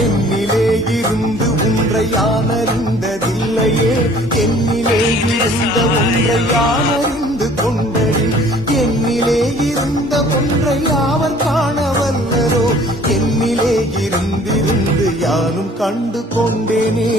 என்னிலே இருந்து ஒன்றை யானறிந்ததில்லையே என்னிலே இருந்த ஒன்றை யானறிந்து கொண்டடி என்னிலே இருந்த ஒன்றை யாவர் காண வல்லரோ என்னிலே இருந்திருந்து யானும் கண்டு கொண்டேனே.